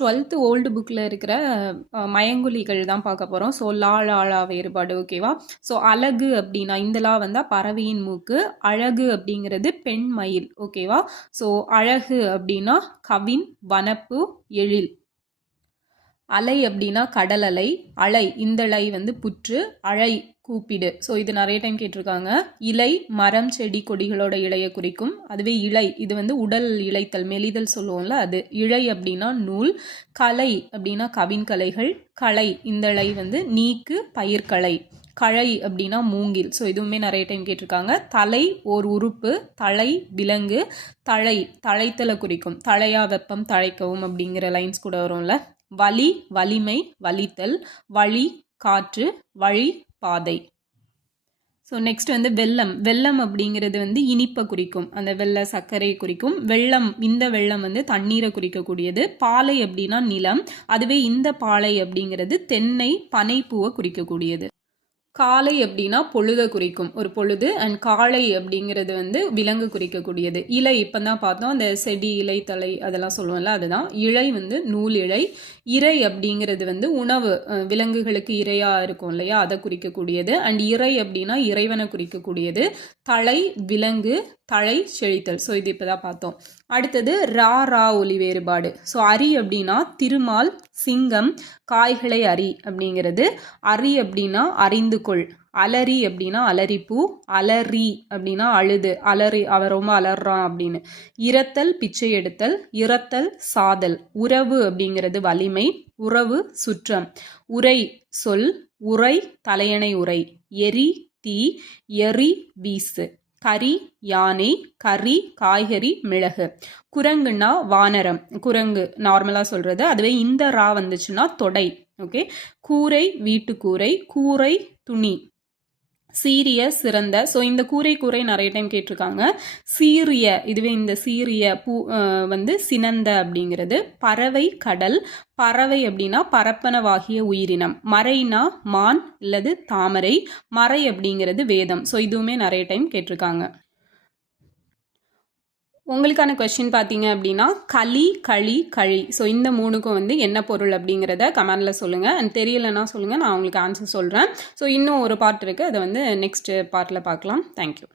12th old புக்கில் இருக்கிற மயங்குலிகள் தான் பார்க்க போகிறோம். ஸோ லாழா வேறுபாடு. ஓகேவா? ஸோ அழகு அப்படின்னா இந்த லா வந்தால் பறவையின் மூக்கு, அழகு அப்படிங்கிறது பெண் மயில். ஓகேவா? ஸோ அழகு அப்படின்னா கவின், வனப்பு, எழில். அலை அப்படின்னா கடல் அலை, அலை இந்தளை வந்து புற்று, அழை கூப்பிடு. ஸோ இது நிறைய டைம் கேட்டிருக்காங்க. இலை மரம் செடி கொடிகளோட இலையை குறிக்கும். அதுவே இலை இது வந்து உடல் இழைத்தல் மெலிதல் சொல்லுவோம்ல அது. இழை அப்படின்னா நூல். கலை அப்படின்னா கவின் கலைகள். களை இந்தளை வந்து நீக்கு பயிர்களை. களை அப்படின்னா மூங்கில். ஸோ இதுவுமே நிறைய டைம் கேட்டிருக்காங்க. தலை ஓர் உறுப்பு, தலை விலங்கு, தழை தழைத்தலை குறிக்கும். தழையா வெப்பம் தழைக்கவும் அப்படிங்கிற லைன்ஸ் கூட வரும்ல. வலி வலிமை வலித்தல், வழி காற்று, வழி பாதை. ஸோ நெக்ஸ்ட் வந்து வெல்லம். வெல்லம் அப்படிங்கிறது வந்து இனிப்பை குறிக்கும். அந்த வெள்ளை சர்க்கரையை குறிக்கும். வெள்ளம் இந்த வெள்ளம் வந்து தண்ணீரை குறிக்கக்கூடியது. பாலை அப்படின்னா நிலம். அதுவே இந்த பாலை அப்படிங்கிறது தென்னை பனைப்பூவை குறிக்கக்கூடியது. காலை அப்படின்னா பொழுதை குறிக்கும், ஒரு பொழுது. அண்ட் காளை அப்படிங்கிறது வந்து விலங்கு குறிக்கக்கூடியது. இலை இப்போ தான் பார்த்தோம், அந்த செடி இலை தலை அதெல்லாம் சொல்லுவோம்ல அதுதான். இழை வந்து நூல் இழை. இறை அப்படிங்கிறது வந்து உணவு, விலங்குகளுக்கு இறையாக இருக்கும் இல்லையா, அதை குறிக்கக்கூடியது. அண்ட் இறை அப்படின்னா இறைவனை குறிக்கக்கூடியது. தலை விலங்கு, தழை செழித்தல். ஸோ இது இப்போ தான் பார்த்தோம். அடுத்தது ரா ஒலி வேறுபாடு. ஸோ அரி அப்படின்னா திருமால், சிங்கம், காய்களை அரி அப்படிங்கிறது. அரி அப்படின்னா அறிந்து கொள். அலரி அப்படின்னா அலரிப்பூ. அலறி அப்படின்னா அழுது, அலறி அவன் ரொம்ப அலறான் அப்படின்னு. இரத்தல் பிச்சை எடுத்தல், இரத்தல் சாதல். உறவு அப்படிங்கிறது வலிமை, உறவு சுற்றம். உரை சொல், உரை தலையணை உரை. எரி தீ, எரி வீசு. கறி யானை, கறி காய்கறி மிளகு. குரங்குன்னா வானரம், குரங்கு நார்மலாக சொல்கிறது. அதுவே இந்த ரா வந்துச்சுன்னா தொடை. ஓகே. கூரை வீட்டுக்கூரை, கூரை துணி. சீரிய சிறந்த. ஸோ இந்த கூரை நிறைய டைம் கேட்டிருக்காங்க. சீரிய இதுவே இந்த சீரிய பூ வந்து சினந்த அப்படிங்கிறது. பறவை கடல். பறவை அப்படின்னா பரப்பனவாகிய உயிரினம். மறைனா மான் இல்லது தாமரை. மறை அப்படிங்கிறது வேதம். ஸோ இதுவுமே நிறைய டைம் கேட்டிருக்காங்க. உங்களுக்கான கொஸ்டின் பார்த்தீங்க அப்படின்னா களி களி கழி. ஸோ இந்த மூணுக்கும் வந்து என்ன பொருள் அப்படிங்கிறத கமெண்டில் சொல்லுங்கள். அண்ட் தெரியலைன்னா சொல்லுங்கள், நான் உங்களுக்கு ஆன்சர் சொல்கிறேன். ஸோ இன்னும் ஒரு பார்ட் இருக்குது, அதை வந்து நெக்ஸ்ட் பார்ட்டில் பார்க்கலாம். தேங்க்யூ.